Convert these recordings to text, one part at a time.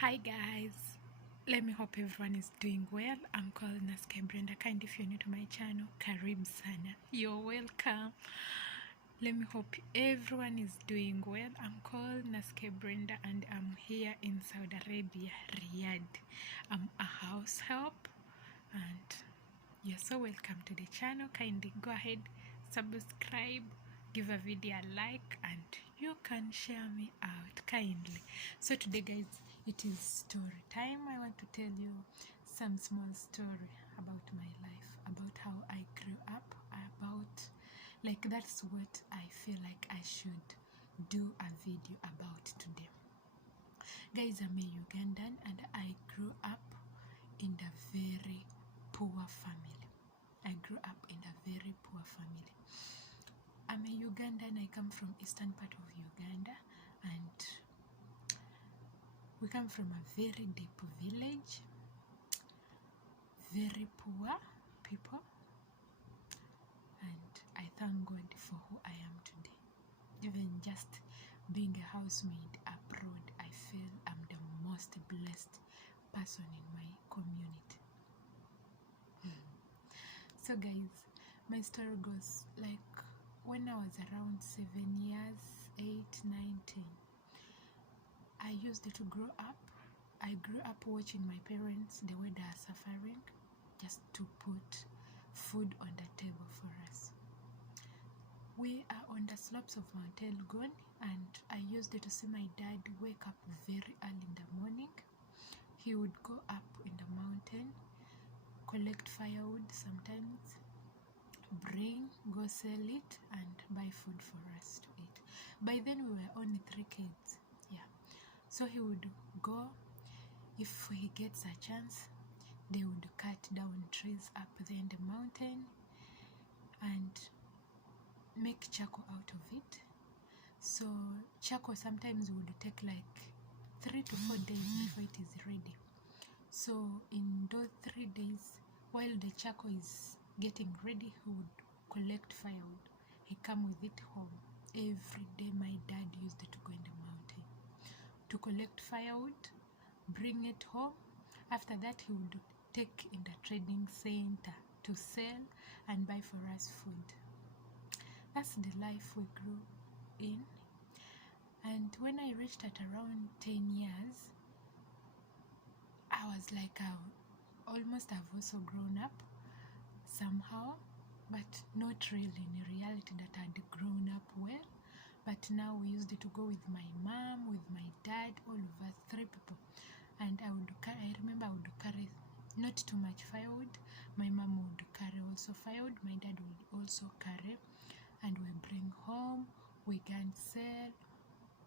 Hi guys, let me hope everyone is doing well. I'm called Naske Brenda. Kind if you're new to my channel, Karib Sana. You're welcome. Let me hope everyone is doing well. I'm called Naske Brenda and I'm here in Saudi Arabia, Riyadh. I'm a house help and you're so welcome to the channel. Kindly go ahead, subscribe, give a video a like, and you can share me out kindly. So today guys, it is story time. I want to tell you some small story about my life, about how I grew up, about that's what I feel like I should do a video about today. Guys, I'm a Ugandan and I grew up in a very poor family. I grew up in a very poor family. I'm a Ugandan. I come from eastern part of Uganda and we come from a very deep village, very poor people, and I thank God for who I am today. Even just being a housemaid abroad, I feel I'm the most blessed person in my community. So guys, my story goes like when I was around 7 years, 8, 9, 10, I used to grow up. I grew up watching my parents, the way they are suffering, just to put food on the table for us. We are on the slopes of Mount Elgon, and I used to see my dad wake up very early in the morning. He would go up in the mountain, collect firewood sometimes, go sell it, and buy food for us to eat. By then we were only 3 kids. Yeah. So he would go, if he gets a chance, they would cut down trees up there in the mountain and make charcoal out of it. So charcoal sometimes would take like 3 to 4 days before it is ready. So in those 3 days, while the charcoal is getting ready, he would collect firewood. He come with it home. Every day my dad used to go in the mountain to collect firewood, bring it home. After that he would take in the trading center to sell and buy for us food. That's the life we grew in. And when I reached at around 10 years, I was like, I've also grown up somehow, but not really in reality that I'd grown up well. But now we used to go with my mom, with my dad, all of us 3 people. And I remember I would carry not too much firewood. My mom would carry also firewood. My dad would also carry, and we bring home. We can sell.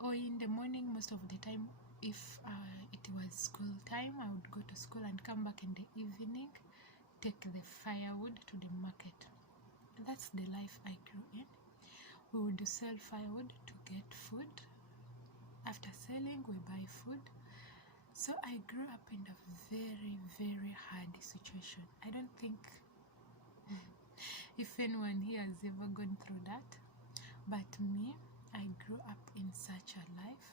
Or in the morning, most of the time, if it was school time, I would go to school and come back in the evening, take the firewood to the market. That's the life I grew in. We would sell firewood to get food. After selling, we buy food. So I grew up in a very, very hard situation. I don't think if anyone here has ever gone through that, but me, I grew up in such a life.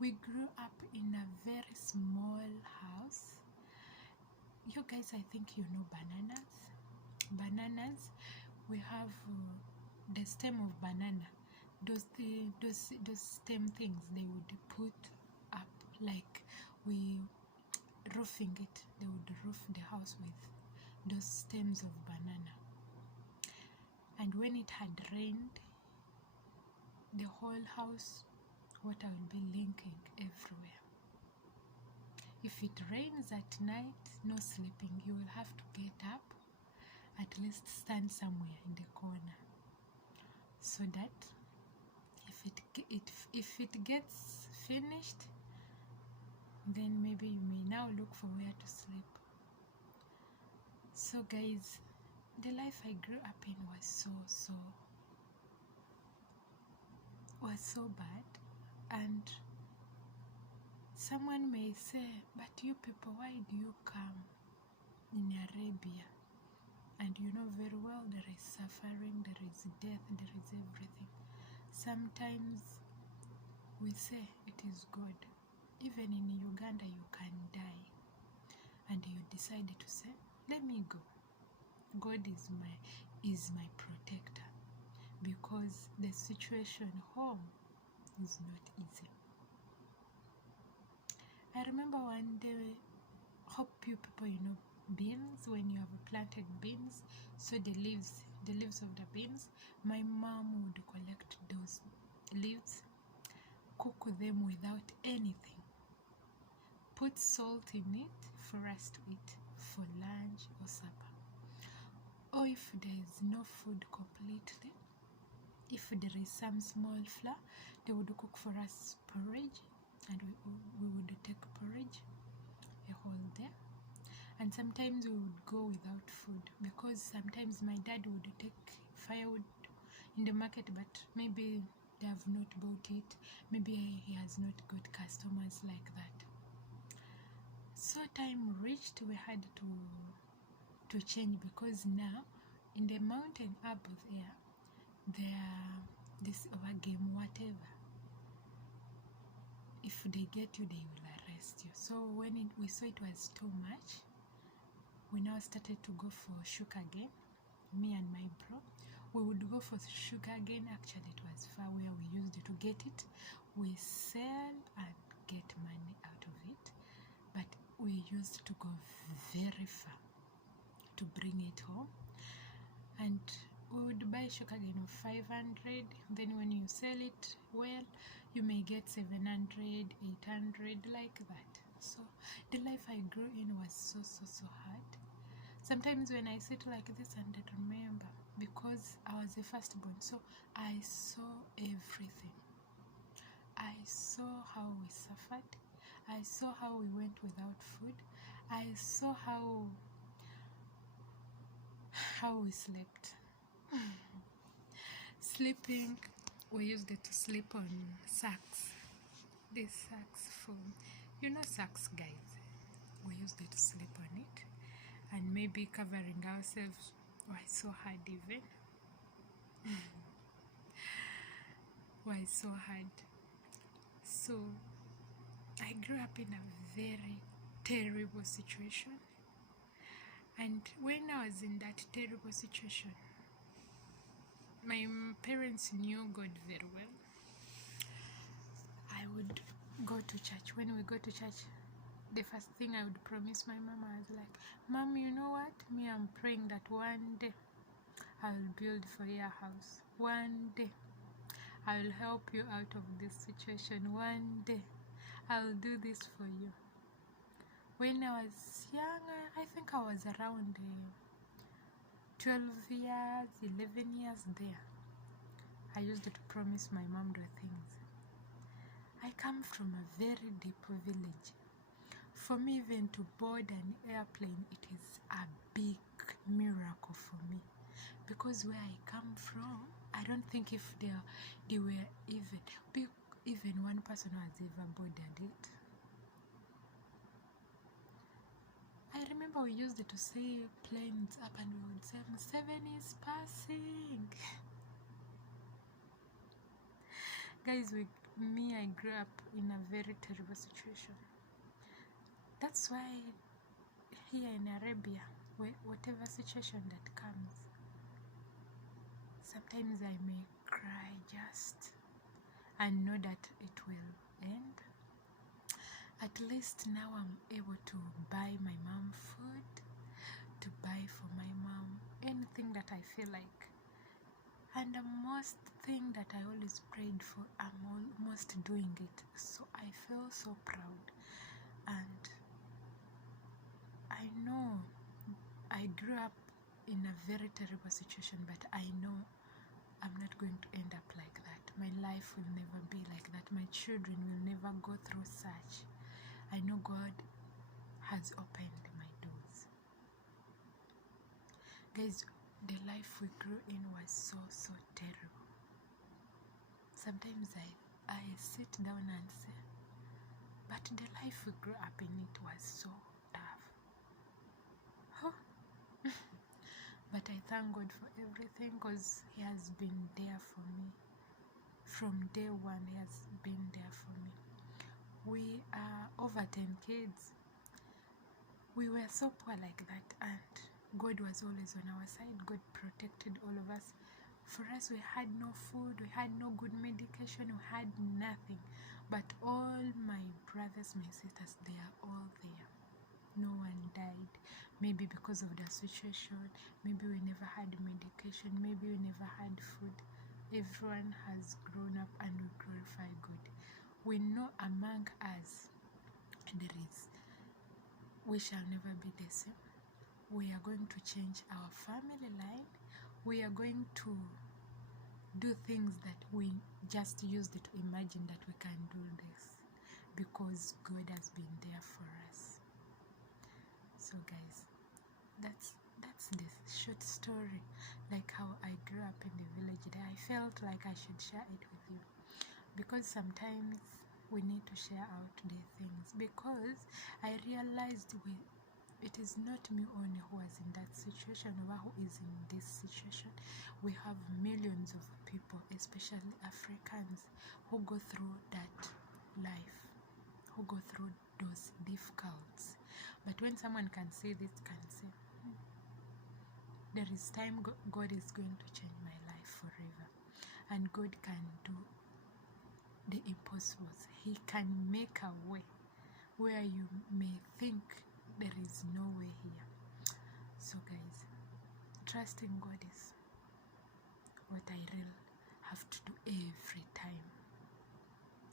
We grew up in a very small house. You guys, I think you know bananas. Bananas, we have the stem of banana. Those stem things they would put up, like we roofing it. They would roof the house with those stems of banana. And when it had rained, the whole house, water will be linking everywhere. If it rains at night, no sleeping. You will have to get up, at least stand somewhere in the corner, so that if it gets finished, then maybe you may now look for where to sleep. So guys, the life I grew up in was so bad. And someone may say, but you people, why do you come in Arabia? And you know very well there is suffering, there is death, there is everything. Sometimes we say it is God. even in Uganda you can die, and you decided to say, let me go. God is my protector, because the situation home is not easy. I remember one day, hope you people, you know beans, when you have planted beans, so the leaves of the beans, my mom would collect those leaves, cook them without anything, put salt in it for us to eat for lunch or supper. Or if there is no food completely, if there is some small flour, they would cook for us porridge, and we would take porridge a whole day. And sometimes we would go without food, because sometimes my dad would take firewood in the market, but maybe they have not bought it, maybe he has not got customers like that. So time reached, we had to change, because now in the mountain up there are this our game, whatever, if they get you they will arrest you. So when we saw it was too much, we now started to go for sugar cane. Me and my bro, we would go for sugar cane. Actually it was far where we used to get it. We sell and get money out of it, but we used to go very far to bring it home. And we would buy sugar cane of 500, then when you sell it well, you may get 700, 800, like that. So the life I grew in was so hard. Sometimes when I sit like this and I remember, because I was the firstborn, so I saw everything. I saw how we suffered, I saw how we went without food, I saw how we slept. Sleeping, we used it to sleep on sacks. These sacks for, sacks, guys. We used it to sleep on it, and maybe covering ourselves was so hard even. Why so hard? So I grew up in a very terrible situation, and when I was in that terrible situation, my parents knew God very well. I would go to church. When we go to church, the first thing I would promise my mom, I was like, Mom, you know what? Me, I'm praying that one day I'll build for your house. One day I'll help you out of this situation. One day I'll do this for you. When I was young, I think I was around 12 years, 11 years there, I used to promise my mom the things. I come from a very deep village. For me, even to board an airplane, it is a big miracle for me, because where I come from, I don't think if they were even one person has ever boarded it. I remember we used to see planes up and we would say, 7 is passing. Guys, I grew up in a very terrible situation. That's why here in Arabia, whatever situation that comes, sometimes I may cry just and know that it will end. At least now I'm able to buy my mom food, to buy for my mom anything that I feel like. And the most thing that I always prayed for, I'm almost doing it. So I feel so proud. And I know I grew up in a very terrible situation, but I know I'm not going to end up like that. My life will never be like that. My children will never go through such. I know God has opened my doors. Guys, the life we grew in was so terrible. Sometimes I sit down and say, but the life we grew up in, it was so tough. Huh? But I thank God for everything, because He has been there for me. From day one, He has been there for me. We are over 10 kids. We were so poor like that, and God was always on our side. God protected all of us. For us, we had no food, we had no good medication, we had nothing. But all my brothers, my sisters, they are all there. No one died. Maybe because of the situation, maybe we never had medication, maybe we never had food. Everyone has grown up, and we glorify God. We know among us there is, we shall never be the same. We are going to change our family line. We are going to do things that we just used to imagine that we can do this, because God has been there for us. So guys, that's the short story, like how I grew up in the village there. I felt like I should share it with you, because sometimes we need to share out the things, because I realized it is not me only who was in that situation or who is in this situation. We have millions of people, especially Africans, who go through that life, who go through those difficulties. But when someone can say this, can say, there is time God is going to change my life forever, and God can do the impossibles. He can make a way where you may think there is no way here. So guys, trusting God is what I really have to do every time.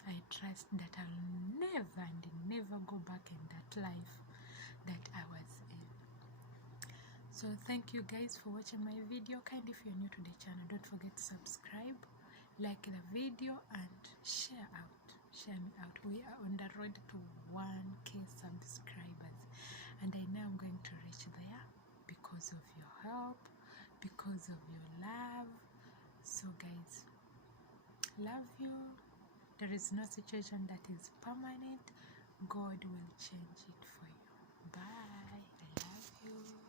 I trust that I'll never and never go back in that life that I was in. So thank you guys for watching my video. Kindly, if you're new to the channel, don't forget to subscribe, like the video, and share me out. We are on the road to 1K subscribers, and I know I'm going to reach there because of your help, because of your love. So guys, love you. There is no situation that is permanent. God will change it for you. Bye. I love you.